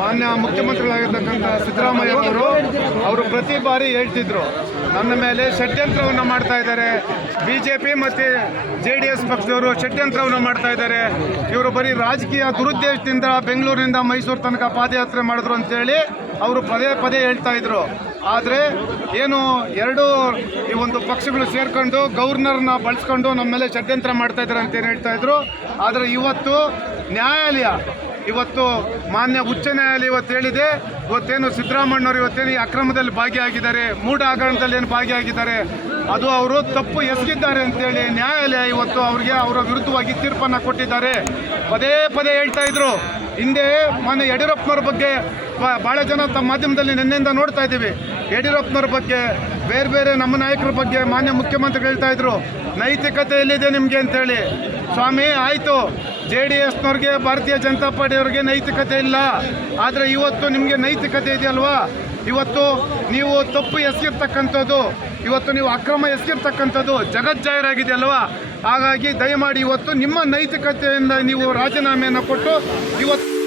ಮಾನ್ಯ ಮುಖ್ಯಮಂತ್ರಿಗಳಾಗಿರ್ತಕ್ಕಂಥ ಸಿದ್ದರಾಮಯ್ಯ ಅವರು ಅವರು ಪ್ರತಿ ಬಾರಿ ಹೇಳ್ತಿದ್ರು, ನನ್ನ ಮೇಲೆ ಷಡ್ಯಂತ್ರವನ್ನು ಮಾಡ್ತಾ ಇದ್ದಾರೆ. ಬಿ ಜೆ ಪಿ ಮತ್ತು ಜೆ ಡಿ ಎಸ್ ಪಕ್ಷದವರು ಷಡ್ಯಂತ್ರವನ್ನು ಮಾಡ್ತಾ ಇದ್ದಾರೆ. ಇವರು ಬರೀ ರಾಜಕೀಯ ದುರುದ್ದೇಶದಿಂದ ಬೆಂಗಳೂರಿನಿಂದ ಮೈಸೂರು ತನಕ ಪಾದಯಾತ್ರೆ ಮಾಡಿದ್ರು ಅಂತೇಳಿ ಅವರು ಪದೇ ಪದೇ ಹೇಳ್ತಾ ಇದ್ರು. ಆದರೆ ಏನು ಎರಡು ಈ ಒಂದು ಪಕ್ಷಗಳು ಸೇರ್ಕೊಂಡು ಗವರ್ನರ್ನ ಬಳಸ್ಕೊಂಡು ನಮ್ಮ ಮೇಲೆ ಷಡ್ಯಂತ್ರ ಮಾಡ್ತಾ ಇದ್ದಾರೆ ಅಂತ ಏನು ಹೇಳ್ತಾ ಇದ್ರು. ಆದರೆ ಇವತ್ತು ನ್ಯಾಯಾಲಯ ಇವತ್ತು ಮಾನ್ಯ ಉಚ್ಚ ನ್ಯಾಯಾಲಯ ಇವತ್ತು ಹೇಳಿದೆ, ಇವತ್ತೇನು ಸಿದ್ದರಾಮಣ್ಣವರು ಇವತ್ತೇನು ಈ ಅಕ್ರಮದಲ್ಲಿ ಭಾಗಿಯಾಗಿದ್ದಾರೆ, ಮೂಢ ಹಗರಣದಲ್ಲಿ ಏನು ಭಾಗಿಯಾಗಿದ್ದಾರೆ, ಅದು ಅವರು ತಪ್ಪು ಎಸಗಿದ್ದಾರೆ ಅಂತೇಳಿ ನ್ಯಾಯಾಲಯ ಇವತ್ತು ಅವರಿಗೆ ಅವರ ವಿರುದ್ಧವಾಗಿ ತೀರ್ಪನ್ನು ಕೊಟ್ಟಿದ್ದಾರೆ. ಪದೇ ಪದೇ ಹೇಳ್ತಾ ಇದ್ರು. ಹಿಂದೆ ಮಾನ್ಯ ಯಡಿಯೂರಪ್ಪನವ್ರ ಬಗ್ಗೆ ಭಾಳ ಜನ ತಮ್ಮ ಮಾಧ್ಯಮದಲ್ಲಿ ನಿನ್ನೆಯಿಂದ ನೋಡ್ತಾ ಇದ್ದೀವಿ. ಯಡಿಯೂರಪ್ಪನವ್ರ ಬಗ್ಗೆ, ಬೇರೆ ಬೇರೆ ನಮ್ಮ ನಾಯಕರ ಬಗ್ಗೆ ಮಾನ್ಯ ಮುಖ್ಯಮಂತ್ರಿಗಳು ಹೇಳ್ತಾ ಇದ್ರು. ನೈತಿಕತೆ ಎಲ್ಲಿದೆ ನಿಮಗೆ ಅಂತೇಳಿ. ಸ್ವಾಮಿ, ಆಯಿತು. ಜೆ ಡಿ ಎಸ್ನವ್ರಿಗೆ ಭಾರತೀಯ ಜನತಾ ಪಾರ್ಟಿಯವ್ರಿಗೆ ನೈತಿಕತೆ ಇಲ್ಲ. ಆದರೆ ಇವತ್ತು ನಿಮಗೆ ನೈತಿಕತೆ ಇದೆಯಲ್ವಾ? ಇವತ್ತು ನೀವು ತಪ್ಪು ಎಸಗಿರ್ತಕ್ಕಂಥದ್ದು, ಇವತ್ತು ನೀವು ಅಕ್ರಮ ಎಸಗಿರ್ತಕ್ಕಂಥದ್ದು ಜಗಜ್ಜಾಹೀರಾಗಿದೆ ಅಲ್ವಾ ಹಾಗಾಗಿ ದಯಮಾಡಿ ಇವತ್ತು ನಿಮ್ಮ ನೈತಿಕತೆಯಿಂದ ನೀವು ರಾಜೀನಾಮೆಯನ್ನು ಕೊಟ್ಟು ಇವತ್ತು